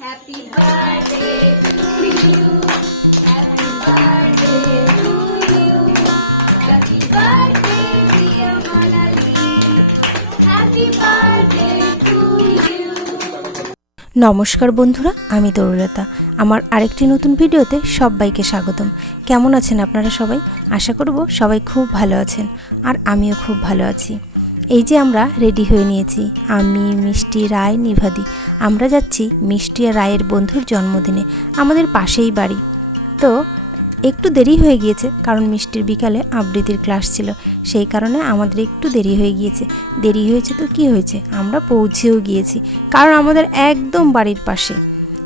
Happy birthday to you. Happy birthday to you. Happy birthday dear Monali. Happy birthday to you. নমস্কার বন্ধুরা, আমি তরুলতা। আমার আরেকটি নতুন ভিডিওতে সবাইকে স্বাগতম। কেমন আছেন আপনারা সবাই? আশা করব সবাই খুব ভালো আছেন, আর আমিও খুব ভালো আছি। এই যে আমরা রেডি হয়ে নিয়েছি, আমি, মিষ্টি, রায়, নিভাদি। আমরা যাচ্ছি মিষ্টি আর রায়ের বন্ধুর জন্মদিনে। আমাদের পাশেই বাড়ি। তো একটু দেরি হয়ে গিয়েছে, কারণ মিষ্টির বিকালে আবৃত্তির ক্লাস ছিল, সেই কারণে আমাদের একটু দেরি হয়ে গিয়েছে। দেরি হয়েছে তো কি হয়েছে, আমরা পৌঁছেও গিয়েছি, কারণ আমাদের একদম বাড়ির পাশে।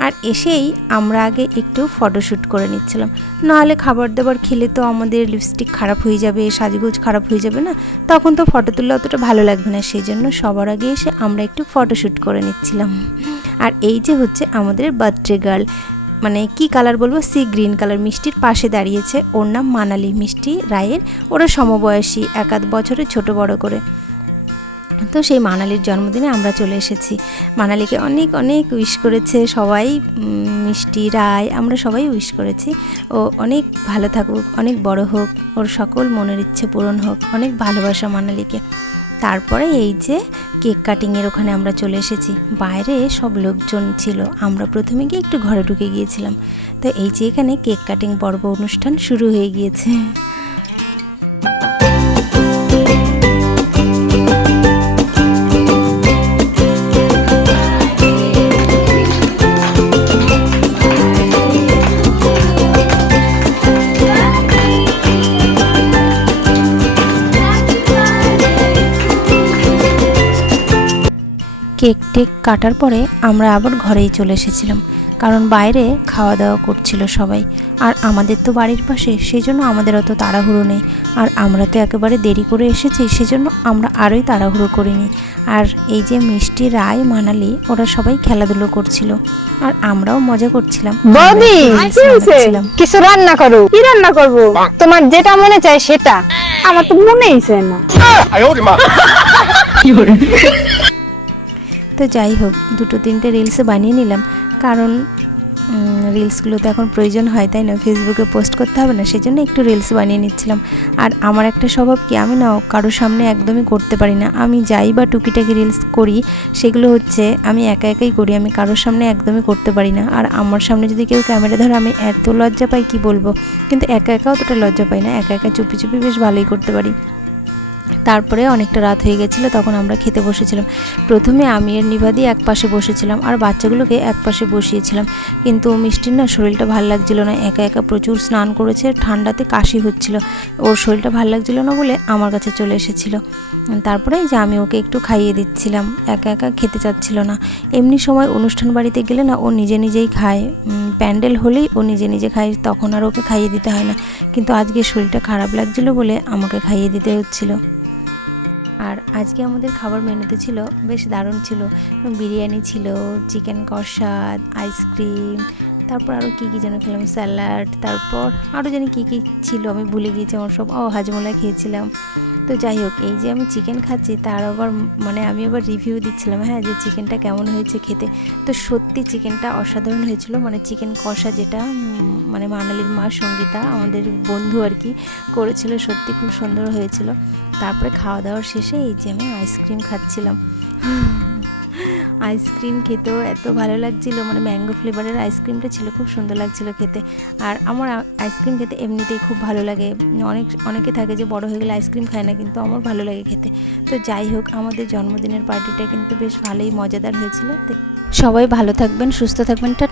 আর এসেই আমরা আগে একটু ফটোশ্যুট করে নিচ্ছিলাম, নাহলে খাবার দাবার খেলে তো আমাদের লিপস্টিক খারাপ হয়ে যাবে, সাজগোজ খারাপ হয়ে যাবে না, তখন তো ফটো তুললে অতটা ভালো লাগবে না। সেই জন্য সবার আগে এসে আমরা একটু ফটোশ্যুট করে নিচ্ছিলাম। আর এই যে হচ্ছে আমাদের বার্থডে গার্ল, মানে কি কালার বলবো, সি গ্রিন কালার। মিষ্টির পাশে দাঁড়িয়েছে, ওর নাম মানালি, মিষ্টি রায়ের ওরা সমবয়সী, 1-1 বছরের ছোট বড় করে। তো সেই মানালির জন্মদিনে আমরা চলে এসেছি। মানালিকে অনেক অনেক উইশ করেছে সবাই, মিষ্টি, রায়, আমরা সবাই উইশ করেছি। ও অনেক ভালো থাকুক, অনেক বড় হোক, ওর সকল মনের ইচ্ছে পূরণ হোক, অনেক ভালোবাসা মানালিকে। তারপরে এই যে কেক কাটিংয়ের ওখানে আমরা চলে এসেছি। বাইরে সব লোকজন ছিল, আমরা প্রথমে গিয়ে একটু ঘরে ঢুকে গিয়েছিলাম। তো এই যে এখানে কেক কাটিং পর্ব অনুষ্ঠান শুরু হয়ে গিয়েছে। কেক টেক কাটার পরে আমরা আবার ঘরেই চলে এসেছিলাম, কারণ বাইরে খাওয়া দাওয়া করছিল সবাই। আর আমাদের তো বাড়ির পাশে, সেই জন্য আমাদের অত তাড়াহুড়ো নেই। আর আমরা তো একেবারে দেরি করে এসেছি, সেজন্য আমরা আরোই তাড়াহুড়ো করিনি। আর এই যে মিষ্টি, রায়, মানালি, ওরা সবাই খেলাধুলো করছিল, আর আমরাও মজা করছিলাম। বৌদি, কিছু রান্না করো। কি রান্না করব? তোমার যেটা মনে চায় সেটা। আমার তো মনেই চায় না। তো যাই হোক, 2-3টে রিলস বানিয়ে নিলাম, কারণ রিলসগুলো তো এখন প্রয়োজন হয়, তাই না? ফেসবুকে পোস্ট করতে হবে না, সেজন্য একটু রিলস বানিয়ে নিচ্ছিলাম। আর আমার একটা স্বভাব কি, আমি না কারোর সামনে একদমই করতে পারি না। আমি যাই বা টুকিটাকি রিলস করি, সেগুলো হচ্ছে আমি একা একাই করি, আমি কারোর সামনে একদমই করতে পারি না। আর আমার সামনে যদি কেউ ক্যামেরা ধরে, আমি এত লজ্জা পাই কি বলবো। কিন্তু একা একা অতটা লজ্জা পাই না, একা একা চুপি চুপি বেশ ভালোই করতে পারি। তারপরে অনেকটা রাত হয়ে গেছিলো, তখন আমরা খেতে বসেছিলাম। প্রথমে আমি আর নিভাদি এক পাশে বসেছিলাম, আর বাচ্চাগুলোকে এক পাশে বসিয়েছিলাম। কিন্তু মিষ্টির না শরীরটা ভালো লাগছিল না, একা একা প্রচুর স্নান করেছে, ঠান্ডাতে কাশি হচ্ছিল, ওর শরীরটা ভালো লাগছিল না বলে আমার কাছে চলে এসেছিলো। তারপরে যে আমি ওকে একটু খাইয়ে দিচ্ছিলাম, একা একা খেতে চাচ্ছিল না। এমনি সময় অনুষ্ঠান বাড়িতে গেলে না ও নিজে নিজেই খায়, প্যান্ডেল হলেই ও নিজে নিজে খায়, তখন আর ওকে খাইয়ে দিতে হয় না। কিন্তু আজকে শরীরটা খারাপ লাগছিল বলে আমাকে খাইয়ে দিতে হচ্ছিলো। আর আজকে আমাদের খাবার মেনুতে ছিল, বেশ দারুণ ছিল। বিরিয়ানি ছিল, চিকেন কষা, আইসক্রিম, তারপর আরও কী কী যেন খেলাম, স্যালাড, তারপর আরও জানি কী কী ছিল, আমি ভুলে গিয়েছি আমার সব। হাজমোলা খেয়েছিলাম। তো যাই হোক, এই যে আমি চিকেন খাচ্ছি, তার আবার মানে আমি আবার রিভিউ দিচ্ছিলাম, হ্যাঁ, যে চিকেনটা কেমন হয়েছে খেতে। তো সত্যি চিকেনটা অসাধারণ হয়েছিল, মানে চিকেন কষা যেটা মানে মানালির মা সঙ্গীতা, আমাদের বন্ধু আর কি করেছিল, সত্যি খুব সুন্দর হয়েছিল। তারপরে খাওয়া দাওয়ার শেষে এই যে আমি আইসক্রিম খাচ্ছিলাম। আইসক্রিম খেতেও এত ভালো লাগছিল, মানে ম্যাঙ্গো ফ্লেভারের আইসক্রিমটা ছিল, খুব সুন্দর লাগছিল খেতে। আর আমার আইসক্রিম খেতে এমনিতেই খুব ভালো লাগে। অনেকে থাকে যে বড় হয়ে গেলে আইসক্রিম খায় না, কিন্তু আমার ভালো লাগে খেতে। তো যাই হোক, আমাদের জন্মদিনের পার্টিটা কিন্তু বেশ ভালোই মজাদার হয়েছিল। সবাই ভালো থাকবেন, সুস্থ থাকবেন, টাটা।